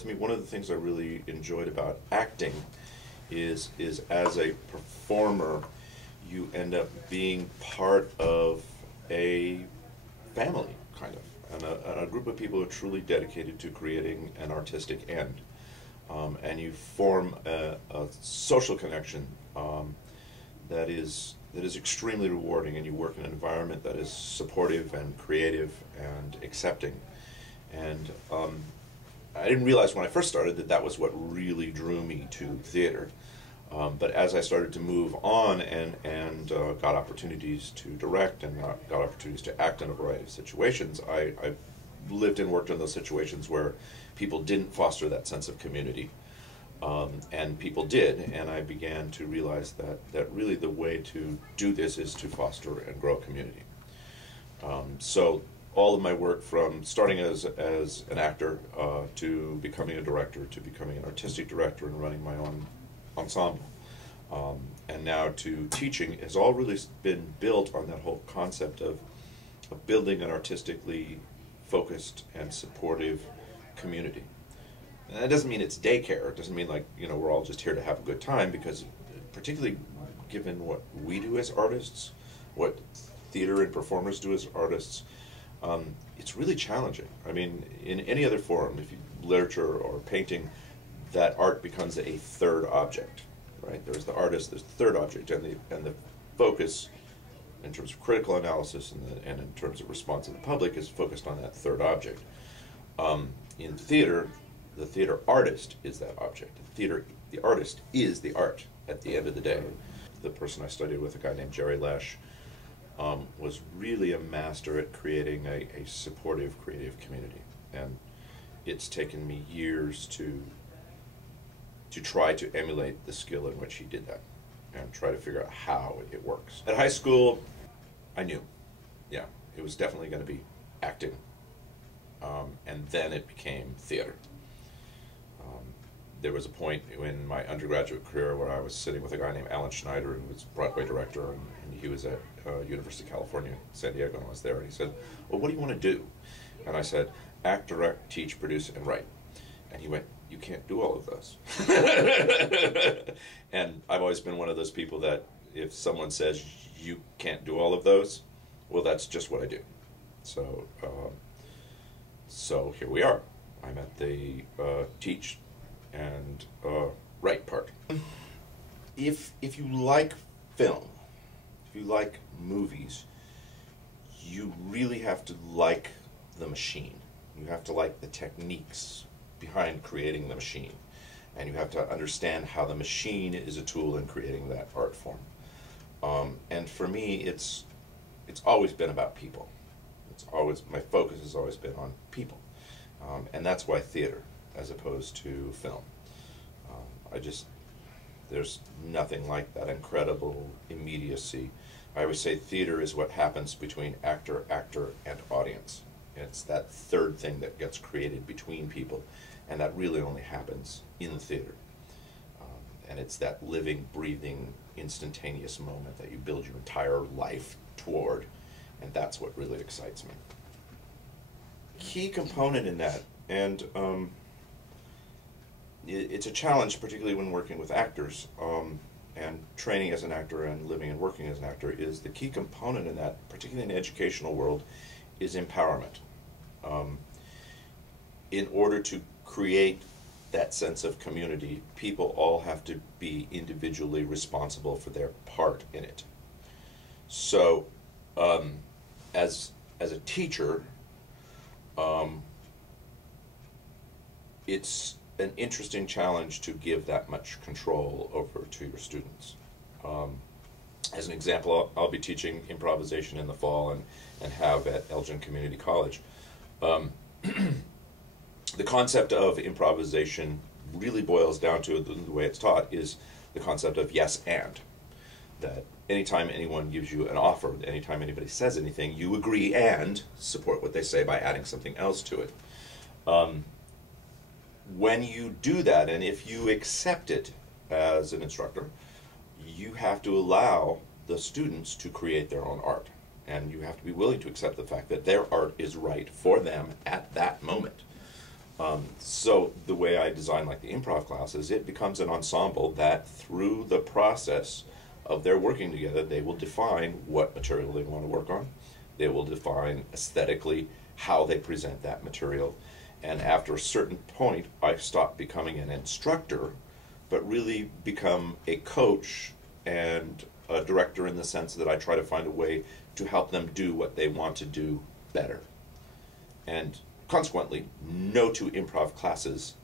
To me, one of the things I really enjoyed about acting is as a performer, you end up being part of a family, kind of, and a group of people who are truly dedicated to creating an artistic end. And you form a social connection that is extremely rewarding, and you work in an environment that is supportive and creative and accepting. And I didn't realize when I first started that that was what really drew me to theater. But as I started to move on and got opportunities to direct and got opportunities to act in a variety of situations, I lived and worked in those situations where people didn't foster that sense of community. And people did, and I began to realize that really the way to do this is to foster and grow community. So all of my work, from starting as an actor to becoming a director, to becoming an artistic director and running my own ensemble, and now to teaching, has all really been built on that whole concept of building an artistically focused and supportive community. And that doesn't mean it's daycare. It doesn't mean like, we're all just here to have a good time, because particularly given what we do as artists, what theater and performers do as artists, it's really challenging. I mean, in any other form, if you literature or painting, that art becomes a third object, right? There's the artist, there's the third object, and the focus in terms of critical analysis and in terms of response of the public is focused on that third object. In theater, the theater artist is that object. The artist is the art at the end of the day. The person I studied with, a guy named Jerry Lesh, was really a master at creating a supportive, creative community. And it's taken me years to try to emulate the skill in which he did that and try to figure out how it works. At high school, I knew, yeah, it was definitely going to be acting. And then it became theater. There was a point in my undergraduate career where I was sitting with a guy named Alan Schneider, who was a Broadway director, and he was at University of California, San Diego, and I was there, and he said, well, what do you want to do? And I said, act, direct, teach, produce, and write. And he went, you can't do all of those. And I've always been one of those people that if someone says you can't do all of those, well, that's just what I do. So, so here we are. I'm at the teach and write part. If you like film, if you like movies, you really have to like the machine. You have to like the techniques behind creating the machine, and you have to understand how the machine is a tool in creating that art form. And for me, it's always been about people. My focus has always been on people, and that's why theater as opposed to film. There's nothing like that incredible immediacy. I always say theater is what happens between actor, and audience. It's that third thing that gets created between people, and that really only happens in the theater. And it's that living, breathing, instantaneous moment that you build your entire life toward, and that's what really excites me. Key component in that, and it's a challenge, particularly when working with actors, and training as an actor and living and working as an actor, is the key component in that, particularly in the educational world, is empowerment. In order to create that sense of community, people all have to be individually responsible for their part in it. So, as a teacher, it's an interesting challenge to give that much control over to your students. As an example, I'll be teaching improvisation in the fall and have at Elgin Community College. The concept of improvisation really boils down to, the way it's taught, is the concept of yes and. That anytime anyone gives you an offer, anytime anybody says anything, you agree and support what they say by adding something else to it. When you do that, and if you accept it as an instructor, you have to allow the students to create their own art. And you have to be willing to accept the fact that their art is right for them at that moment. So the way I design like the improv classes, it becomes an ensemble that through the process of their working together, they will define what material they want to work on. They will define aesthetically how they present that material. And after a certain point, I stop becoming an instructor, but really become a coach and a director in the sense that I try to find a way to help them do what they want to do better. And consequently, no two improv classes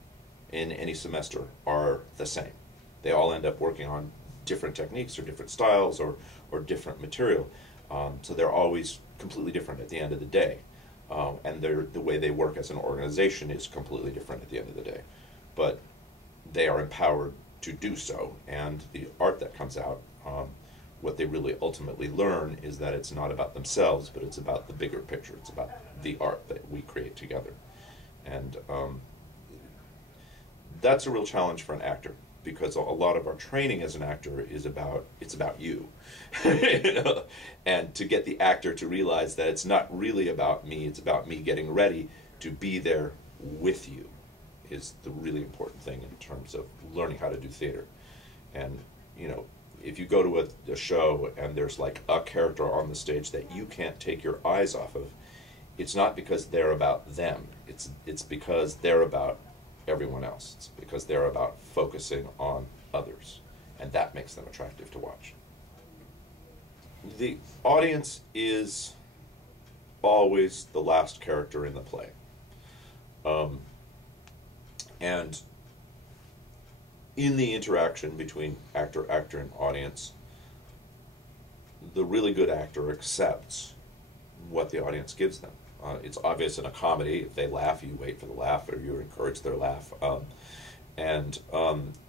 in any semester are the same. They all end up working on different techniques or different styles or different material. So they're always completely different at the end of the day. And the way they work as an organization is completely different at the end of the day. But they are empowered to do so, and the art that comes out, what they really ultimately learn is that it's not about themselves, but it's about the bigger picture. It's about the art that we create together. And that's a real challenge for an actor, because a lot of our training as an actor is about you. You know? And to get the actor to realize that it's not really about me, it's about me getting ready to be there with you is the really important thing in terms of learning how to do theater. And you know, if you go to a show and there's like a character on the stage that you can't take your eyes off of, it's not because they're about them, it's because they're about everyone else. It's because they're about focusing on others, and that makes them attractive to watch. The audience is always the last character in the play. And in the interaction between actor, and audience, the really good actor accepts what the audience gives them. It's obvious in a comedy, if they laugh, you wait for the laugh, or you encourage their laugh. And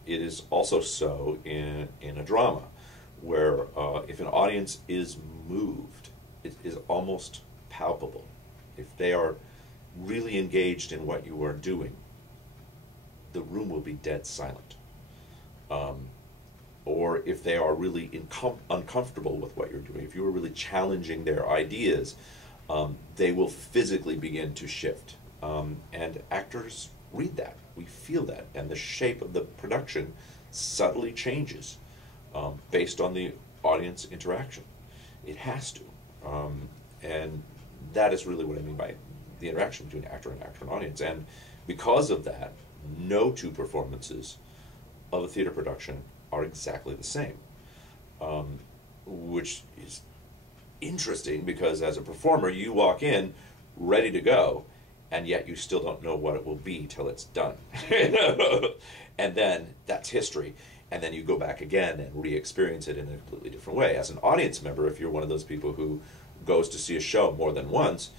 it is also so in a drama, where if an audience is moved, it is almost palpable. If they are really engaged in what you are doing, the room will be dead silent. Or if they are really uncomfortable with what you're doing, if you are really challenging their ideas, they will physically begin to shift. And actors read that, we feel that, and the shape of the production subtly changes based on the audience interaction. It has to. And that is really what I mean by the interaction between actor and audience. And because of that, no two performances of a theater production are exactly the same, which is interesting, because as a performer you walk in ready to go, and yet you still don't know what it will be till it's done. And then that's history, and then you go back again and re-experience it in a completely different way. As an audience member, if you're one of those people who goes to see a show more than once,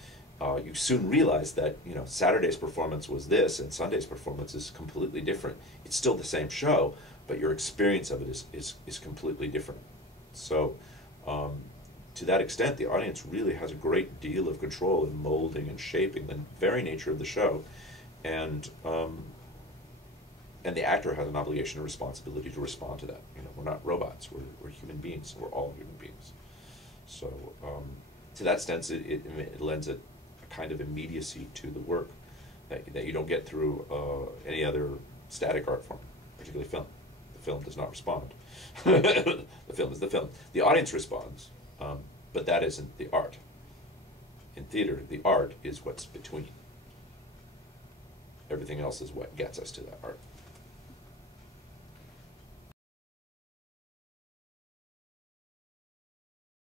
you soon realize that, you know, Saturday's performance was this and Sunday's performance is completely different. It's still the same show, but your experience of it is completely different. So to that extent, the audience really has a great deal of control in molding and shaping the very nature of the show, and the actor has an obligation and responsibility to respond to that. You know, we're not robots, we're human beings, we're all human beings. So to that extent, it lends a kind of immediacy to the work that you don't get through any other static art form, particularly film. The film does not respond. The film is the film. The audience responds, but that isn't the art. In theater, the art is what's between. Everything else is what gets us to that art.